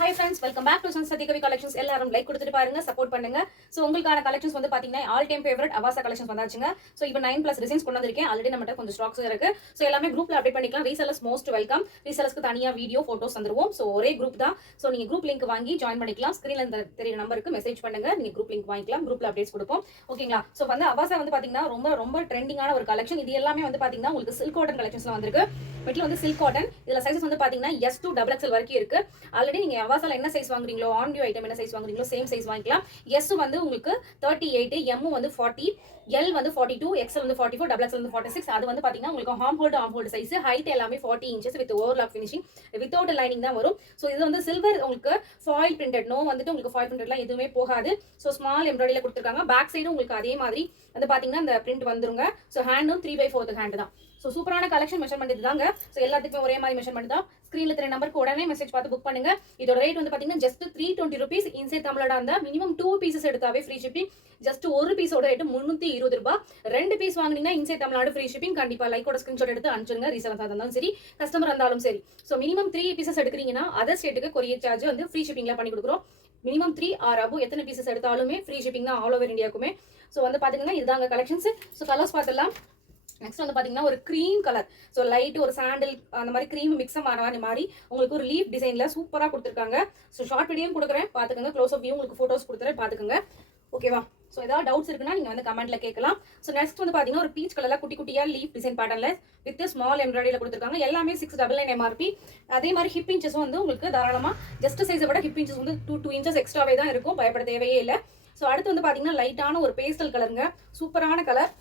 Hi friends, welcome back to Satyakavi Collections. எல்லாரும் like கொடுத்துட்டு பாருங்க, சப்போர்ட் பண்ணுங்க. சோ உங்களுக்கான கலெக்ஷன்ஸ் வந்து பாத்தீங்கன்னா all time favourite Avaasa collections வந்தாச்சுங்க. சோ இப்போ 9+ டிசைன்ஸ் கொண்டு வந்திருக்கேன். ஆல்ரெடி நம்மட்ட கொஞ்சம் ஸ்டாக்ஸ் இருக்கு. சோ எல்லாமே குரூப்ல அப்டேட் பண்ணிக்கலாம். Resellers most welcome. ரீசெல்லர்ஸ்க்கு தனியா வீடியோ போட்டோஸ் தந்துருவோம். சோ ஒரே குரூப் தான். சோ நீங்க குரூப் லிங்க் வாங்கி ஜாயின் பண்ணிக்கலாம். ஸ்கிரீன்ல தெரியுற நம்பருக்கு மெசேஜ் பண்ணுங்க. நீங்க குரூப் லிங்க் வாங்கிக்கலாம். குரூப்ல அப்டேட்ஸ் கொடுப்போம். ஓகேங்களா? சோ வந்து அவாசா வந்து பாத்தீங்கன்னா ரொம்ப ட்ரெண்டிங்கான ஒரு கலெக்ஷன். இது எல்லாமே வந்து பாத்தீங்கன்னா உங்களுக்கு சில்க் காட்டன் கலெக்ஷன்ஸ்ல வந்திருக்கு. மெட்டீரியல் வந்து சில்க் காட்டன். இதுல சைஸஸ் வந்து பாத்தீங்கன்னா S to XXL வரைக்கும் இருக்கு. ஆல்ரெடி நீங்க அவாசால என்ன சைஸ் வாங்குறீங்களோ ஆன் டியூ ஐட்டம் என்ன சைஸ் வாங்குறீங்களோ சேம் சைஸ் வாங்கிக்கலாம். S வந்து உங்களுக்கு 38, M வந்து 40, L வந்து 42, XL வந்து 44, XXL வந்து 46. அது வந்து பாத்தீங்கன்னா உங்களுக்கு ஆர்ம் ஹோல்ட் சைஸ், ஹைட் எல்லாமே 40 inches with overlock finishing, without lining தான் வரும். ஸோ இது வந்து சில்வர் உங்களுக்கு ஃபாயில் பிரிண்டட், நோ வந்துட்டு உங்களுக்கு ஃபாயில் பிரிண்டட்லாம் எதுவுமே போகாது. ஸோ ஸ்மால் எம்ப்ராய்டரியில கொடுத்துருக்காங்க. பேக் சைடும் உங்களுக்கு அதே மாதிரி வந்து பாத்தீங்கன்னா இந்த பிரிண்ட் வந்துருங்க. ஸோ ஹேண்டும் 3/4 ஹேண்ட் தான். ஸோ சூப்பரான கலெக்ஷன் மெஷர்மெண்ட் இதுதாங்க. ஸோ எல்லாத்துக்குமே ஒரே மாதிரி மெஷர்மெண்ட் தான். ஸ்க்ரீன்ல தெரிய நம்பருக்கு உடனே மெசேஜ் பார்த்து புக் பண்ணுங்க. இதோட ரேட் வந்து பாத்தீங்கன்னா ஜஸ்ட் 320 rupees. இன்சைட் தமிழ்நாடா இருந்தா மினிமம் 2 பீசஸ் எடுத்தாவே ஃப்ரீ ஷிப்பிங். ஜஸ்ட் ஒரு பீஸோட ரேட் 320 ரூபாய். 2 பீஸ் வாங்கினீங்கன்னா இன்சைட் தமிழ்நாடு ஃப்ரீ ஷிப்பிங். கண்டிப்பா லைக்கோட ஸ்கிரீன்ஷாட் எடுத்து அனுப்பிச்சுங்க. ரீசெலர்ஸா இருந்தாலும் சரி, கஸ்டமர் இருந்தாலும் சரி. ஸோ மினிமம் 3 பீசஸ் எடுக்கிறீங்கன்னா அதர் ஸ்டேட்டுக்கு கொரியர் சார்ஜ் வந்து ஃப்ரீ ஷிப்பிங்ல பண்ணி கொடுக்குறோம். மினிமம் 3 ஆர் அபோ எத்தனை பீசஸ் எடுத்தாலுமே ஃப்ரீ ஷிப்பிங் தான் ஆல் ஓவர் இந்தியாவுக்குமே. ஸோ வந்து பாத்தீங்கன்னா இதுதாங்க கலெக்ஷன்ஸ். ஸோ கலர்ஸ் பார்த்துலாம். நெக்ஸ்ட் வந்து பாத்தீங்கன்னா ஒரு க்ரீம் கலர். ஸோ லைட் ஒரு சாண்டில் அந்த மாதிரி க்ரீம் மிக்ஸ் ஆன மாதிரி உங்களுக்கு ஒரு லீஃப் டிசைன்ல சூப்பரா கொடுத்துருக்காங்க. ஸோ ஷார்ட் வீடியோ கொடுக்குறேன் பாத்துக்கோங்க. க்ளோஸ் அப் வியூ உங்களுக்கு போட்டோஸ் கொடுத்துறேன் பாத்துக்கோங்க. ஓகேவா? ஸோ ஏதாவது டவுட்ஸ் இருக்குன்னா நீங்க வந்து கமெண்ட்ல கேட்கலாம். ஸோ நெக்ஸ்ட் வந்து பாத்தீங்கன்னா ஒரு பீச் கலர்ல குட்டியா லீஃப் டிசைன் பேட்டர்ன்ல வித் ஸ்மால் எம்ப்ராய்டரியில கொடுத்துருக்காங்க. எல்லாமே 699 MRP. அதே மாதிரி ஹிப் இன்ச்சஸும் வந்து உங்களுக்கு தாராளமா ஜஸ்ட் சைஸை விட ஹிப் இன்ச்சஸ் வந்து 2 இன்ச்சஸ் எக்ஸ்ட்ராவே தான் இருக்கும். பயப்பட தேவையே இல்லை. ஸோ அடுத்து வந்து பாத்தீங்கன்னா லைட்டான ஒரு பேஸ்டல் கலருங்க. சூப்பரான கலர்.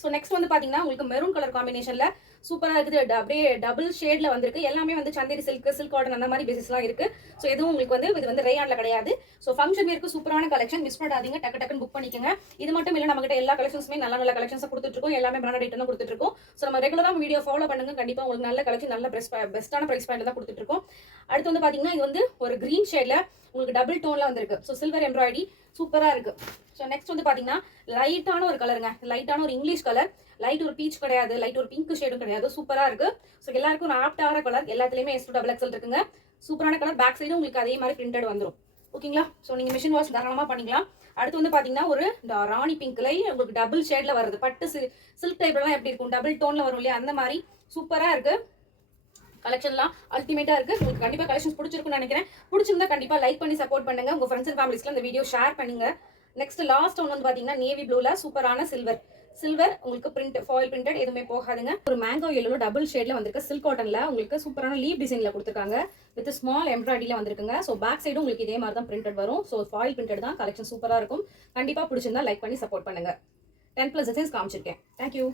ஸோ நெக்ஸ்ட் வந்து பாத்தீங்கன்னா உங்களுக்கு மெரூன் கலர் காம்பினேஷன்ல சூப்பரா இருக்குது. அப்படியே டபுள் ஷேட்ல வந்திருக்கு. எல்லாமே வந்து சந்தேரி சில்க், சில்க் காட்டன் அந்த மாதிரி பேசிஸ்லாம் இருக்கு. ஸோ எதுவும் உங்களுக்கு வந்து இது வந்து ரேயான்ல கிடையாது. ஸோ ஃபங்க்ஷன் வேருக்கு சூப்பரான கலெக்ஷன். மிஸ் பண்ணாதீங்க. டக்குன்னு புக் பண்ணிக்கோங்க. இது மட்டும் இல்லை, நம்ம கிட்ட எல்லா கலெக்ஷன்ஸுமே நல்ல கலெக்ஷன்ஸ் கொடுத்துட்டு இருக்கோம். எல்லாமே பிராண்டட் ஐட்டம் தான் கொடுத்துட்டு இருக்கோம். ஸோ நம்ம ரெகுலரா வீடியோ ஃபாலோ பண்ணுங்க. கண்டிப்பா உங்களுக்கு நல்ல கலெக்ஷன், நல்ல பெஸ்ட்டான பிரைஸ் பாயிண்ட் தான் கொடுத்துட்டு இருக்கோம். அடுத்து வந்து பாத்தீங்கன்னா இது வந்து ஒரு கிரீன் ஷேட்ல உங்களுக்கு டபுள் டோன்ல வந்திருக்கு. ஸோ சில்வர் எம்ப்ராய்டரி சூப்பரா இருக்கு. ஸோ நெக்ஸ்ட் வந்து பாத்தீங்கன்னா லைட்டான ஒரு கலருங்க. லைட்டான ஒரு இங்கிலீஷ் கலர். லைட் ஒரு பீச் கிடையாது, லைட் ஒரு பிங்க் ஷேடும் கிடையாது. சூப்பரா இருக்கு. ஸோ எல்லாருக்கும் ஒரு ஆப்டான கலர். எல்லாத்துலயுமே S to XXL இருக்குங்க. சூப்பரான கலர். பேக் சைடும் உங்களுக்கு அதே மாதிரி பிரிண்டட் வந்துடும். ஓகேங்களா? ஸோ நீங்க மிஷின் வாஷ் தாராளமா பண்ணிக்கலாம். அடுத்து வந்து பாத்தீங்கன்னா ஒரு ராணி பிங்க்ல உங்களுக்கு டபுள் ஷேட்ல வருது. பட்டு சில்க் டைப்லாம் எப்படி இருக்கும், டபுள் டோன்ல வரும் இல்லையா, அந்த மாதிரி சூப்பரா இருக்கு. கலெக்ஷன்லாம் அல்டிமேட்டா இருக்கு. உங்களுக்கு கண்டிப்பா கலெக்ஷன்ஸ் பிடிச்சிருக்கும்னு நினைக்கிறேன். பிடிச்சிருந்தா கண்டிப்பா லைக் பண்ணி சப்போர்ட் பண்ணுங்க. உங்க ஃப்ரெண்ட்ஸ் அண்ட் ஃபேமிலிஸ்க்கு இந்த வீடியோ ஷேர் பண்ணுங்க. நெக்ஸ்ட் லாஸ்ட் ஒன் வந்து பாத்தீங்கன்னா நேவி ப்ளூல சூப்பரான சில்வர் உங்களுக்கு பிரிண்ட் ஃபாயில் பிரிண்டட் எதுவுமே போகாதுங்க. ஒரு மேங்கோ எல்லோ டபுள் ஷேட்ல வந்திருக்கு. சில்க் காட்டன்ல உங்களுக்கு சூப்பரான லீப் டிசைன்ல கொடுத்துருக்காங்க. வித் ஸ்மால் எம்ப்ராய்டரியில வந்திருக்குங்க. ஸோ பேக் சைடும் உங்களுக்கு இதே மாதிரி தான் பிரிண்டட் வரும். ஸோ ஃபாயில் பிரிண்டட் தான். கலெக்ஷன் சூப்பரா இருக்கும். கண்டிப்பா பிடிச்சிருந்தா லைக் பண்ணி சப்போர்ட் பண்ணுங்க. 10+ டிசைன்ஸ் காமிச்சிருக்கேன். தேங்க்யூ.